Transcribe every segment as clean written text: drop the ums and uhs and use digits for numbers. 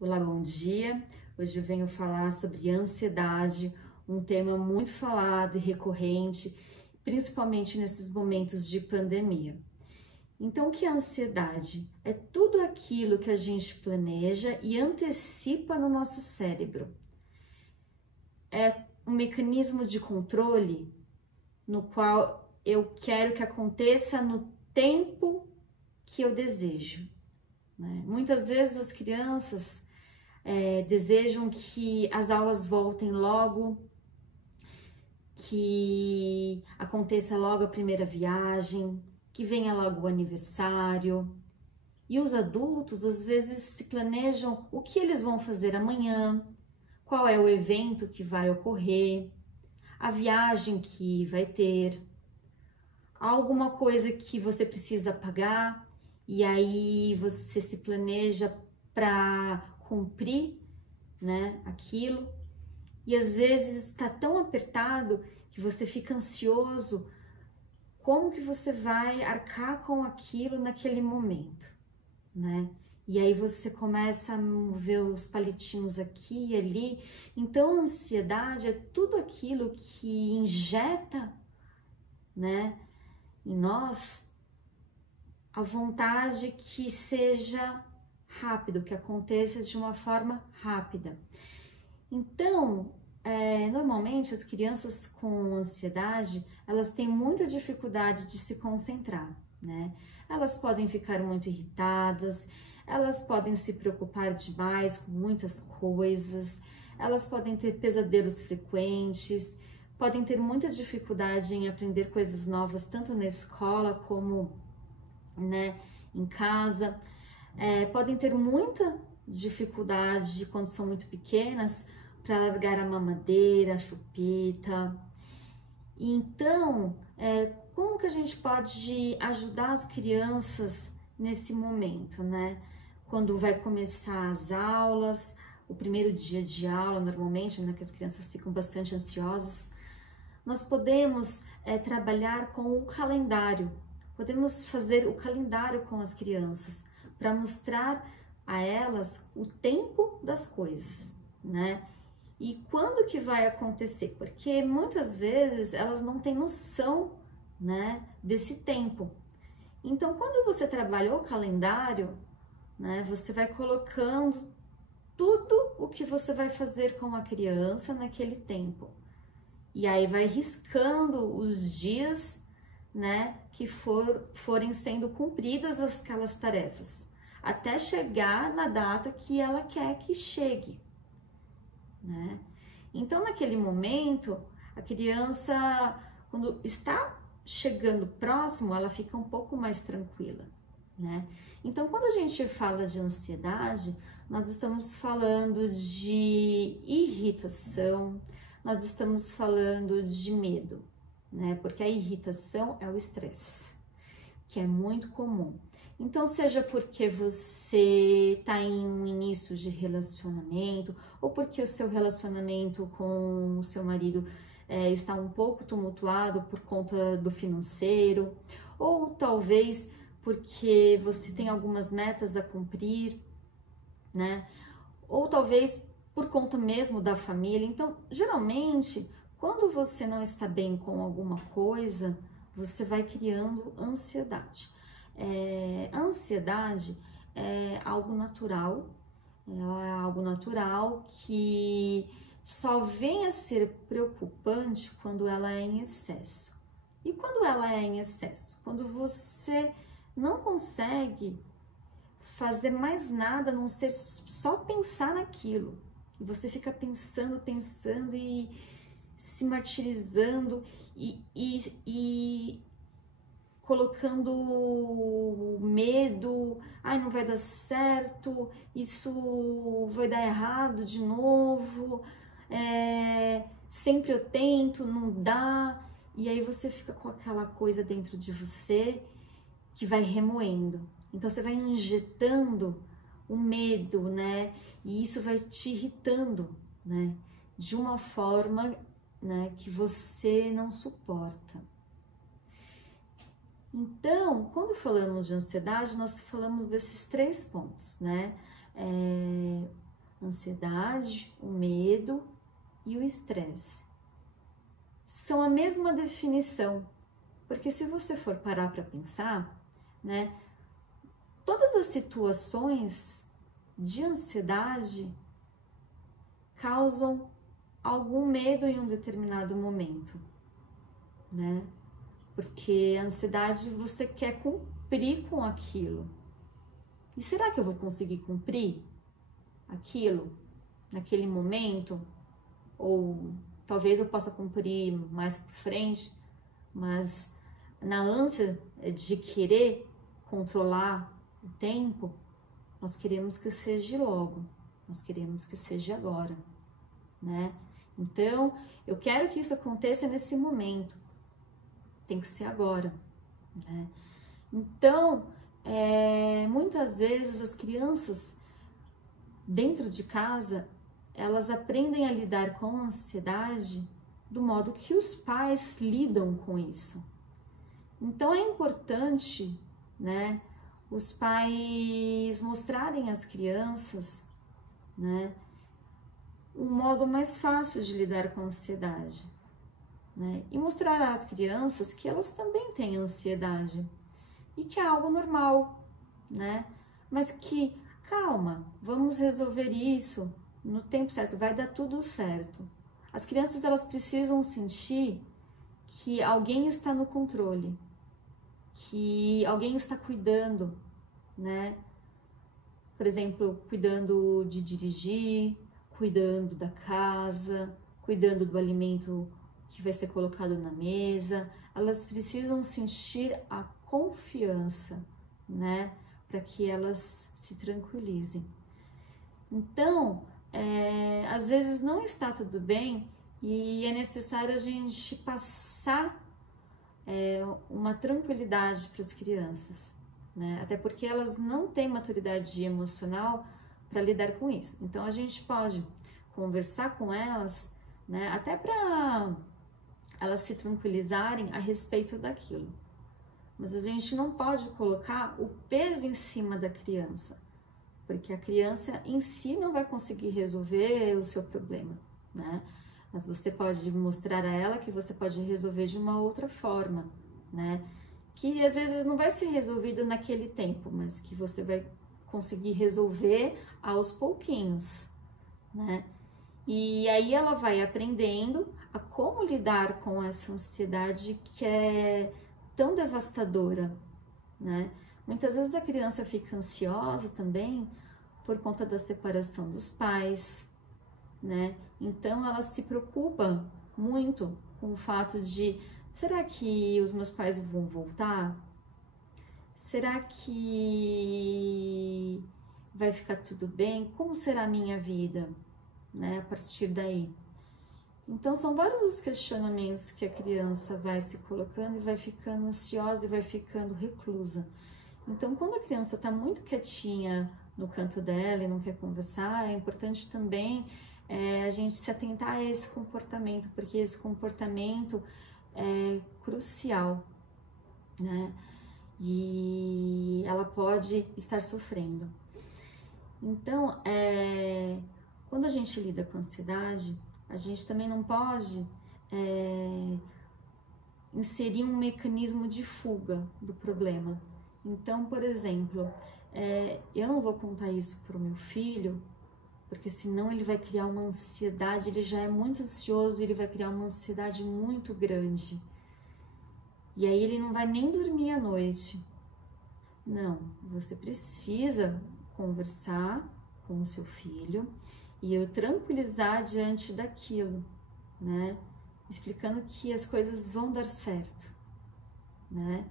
Olá, bom dia. Hoje eu venho falar sobre ansiedade, um tema muito falado e recorrente, principalmente nesses momentos de pandemia. Então, o que é a ansiedade? É tudo aquilo que a gente planeja e antecipa no nosso cérebro. É um mecanismo de controle no qual eu quero que aconteça no tempo que eu desejo, né? Muitas vezes as crianças desejam que as aulas voltem logo, que aconteça logo a primeira viagem, que venha logo o aniversário. E os adultos às vezes se planejam o que eles vão fazer amanhã, qual é o evento que vai ocorrer, a viagem que vai ter, alguma coisa que você precisa pagar e aí você se planeja para cumprir, né, aquilo. E às vezes está tão apertado que você fica ansioso. Como que você vai arcar com aquilo naquele momento, né? E aí você começa a mover os palitinhos aqui e ali. Então a ansiedade é tudo aquilo que injeta, né, em nós a vontade que seja rápido, que aconteça de uma forma rápida. Então, normalmente as crianças com ansiedade, elas têm muita dificuldade de se concentrar, né? Elas podem ficar muito irritadas, elas podem se preocupar demais com muitas coisas, elas podem ter pesadelos frequentes, podem ter muita dificuldade em aprender coisas novas, tanto na escola como, né, em casa. Podem ter muita dificuldade quando são muito pequenas para largar a mamadeira, a chupeta. Então, como que a gente pode ajudar as crianças nesse momento, né? Quando vai começar as aulas, o primeiro dia de aula, normalmente, né, que as crianças ficam bastante ansiosas, nós podemos trabalhar com o calendário. Podemos fazer o calendário com as crianças para mostrar a elas o tempo das coisas, né? E quando que vai acontecer? Porque muitas vezes elas não têm noção, né, desse tempo. Então, quando você trabalhou o calendário, né, você vai colocando tudo o que você vai fazer com a criança naquele tempo. E aí vai riscando os dias, né, que forem sendo cumpridas aquelas tarefas, até chegar na data que ela quer que chegue, né? Então, naquele momento, a criança, quando está chegando próximo, ela fica um pouco mais tranquila, né? Então, quando a gente fala de ansiedade, nós estamos falando de irritação, nós estamos falando de medo, né? Porque a irritação é o estresse, que é muito comum. Então, seja porque você está em um início de relacionamento, ou porque o seu relacionamento com o seu marido está um pouco tumultuado por conta do financeiro, ou talvez porque você tem algumas metas a cumprir, né? Ou talvez por conta mesmo da família. Então, geralmente, quando você não está bem com alguma coisa, você vai criando ansiedade. A ansiedade é algo natural, que só vem a ser preocupante quando ela é em excesso. E quando ela é em excesso? Quando você não consegue fazer mais nada a não ser só pensar naquilo. E você fica pensando e se martirizando e colocando medo, ai, não vai dar certo, isso vai dar errado de novo, sempre eu tento, não dá, e aí você fica com aquela coisa dentro de você que vai remoendo. Então você vai injetando o medo, né? E isso vai te irritando, né? De uma forma, né, que você não suporta. Então, quando falamos de ansiedade, nós falamos desses três pontos, né? Ansiedade, o medo e o estresse. São a mesma definição, porque se você for parar para pensar, né, todas as situações de ansiedade causam algum medo em um determinado momento, né? Porque a ansiedade você quer cumprir com aquilo. E será que eu vou conseguir cumprir aquilo naquele momento? Ou talvez eu possa cumprir mais para frente, mas na ânsia de querer controlar o tempo, nós queremos que seja logo, nós queremos que seja agora, né? Então, eu quero que isso aconteça nesse momento, tem que ser agora, né? Então, muitas vezes as crianças dentro de casa, elas aprendem a lidar com a ansiedade do modo que os pais lidam com isso. Então é importante, né, os pais mostrarem às crianças, né, um modo mais fácil de lidar com a ansiedade, né, e mostrar às crianças que elas também têm ansiedade e que é algo normal, né, mas que calma, vamos resolver isso no tempo certo, vai dar tudo certo. As crianças, elas precisam sentir que alguém está no controle, que alguém está cuidando, né? Por exemplo, cuidando de dirigir, cuidando da casa, cuidando do alimento que vai ser colocado na mesa. Elas precisam sentir a confiança, né? Para que elas se tranquilizem. Então, às vezes não está tudo bem e é necessário a gente passar uma tranquilidade para as crianças, né? Até porque elas não têm maturidade emocional para lidar com isso. Então, a gente pode conversar com elas, né? Até para elas se tranquilizarem a respeito daquilo. Mas a gente não pode colocar o peso em cima da criança, porque a criança em si não vai conseguir resolver o seu problema, né? Mas você pode mostrar a ela que você pode resolver de uma outra forma, né? Que às vezes não vai ser resolvido naquele tempo, mas que você vai conseguir resolver aos pouquinhos, né? E aí ela vai aprendendo a como lidar com essa ansiedade que é tão devastadora, né? Muitas vezes a criança fica ansiosa também por conta da separação dos pais, né? Então ela se preocupa muito com o fato de: será que os meus pais vão voltar? Será que vai ficar tudo bem? Como será a minha vida, né? A partir daí. Então são vários os questionamentos que a criança vai se colocando e vai ficando ansiosa e vai ficando reclusa. Então, quando a criança está muito quietinha no canto dela e não quer conversar, é importante também a gente se atentar a esse comportamento, porque esse comportamento é crucial, né? E ela pode estar sofrendo. Então, quando a gente lida com ansiedade, a gente também não pode inserir um mecanismo de fuga do problema. Então, por exemplo, eu não vou contar isso para o meu filho, porque senão ele vai criar uma ansiedade, ele já é muito ansioso, ele vai criar uma ansiedade muito grande. E aí ele não vai nem dormir à noite. Não, você precisa conversar com o seu filho e o tranquilizar diante daquilo, né? Explicando que as coisas vão dar certo, né?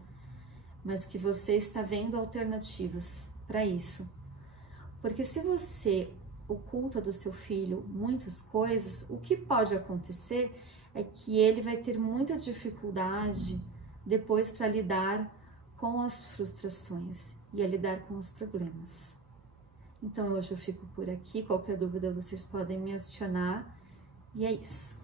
Mas que você está vendo alternativas para isso. Porque se você oculta do seu filho muitas coisas, o que pode acontecer é que ele vai ter muita dificuldade depois para lidar com as frustrações e a lidar com os problemas. Então hoje eu fico por aqui, qualquer dúvida vocês podem me acionar e é isso.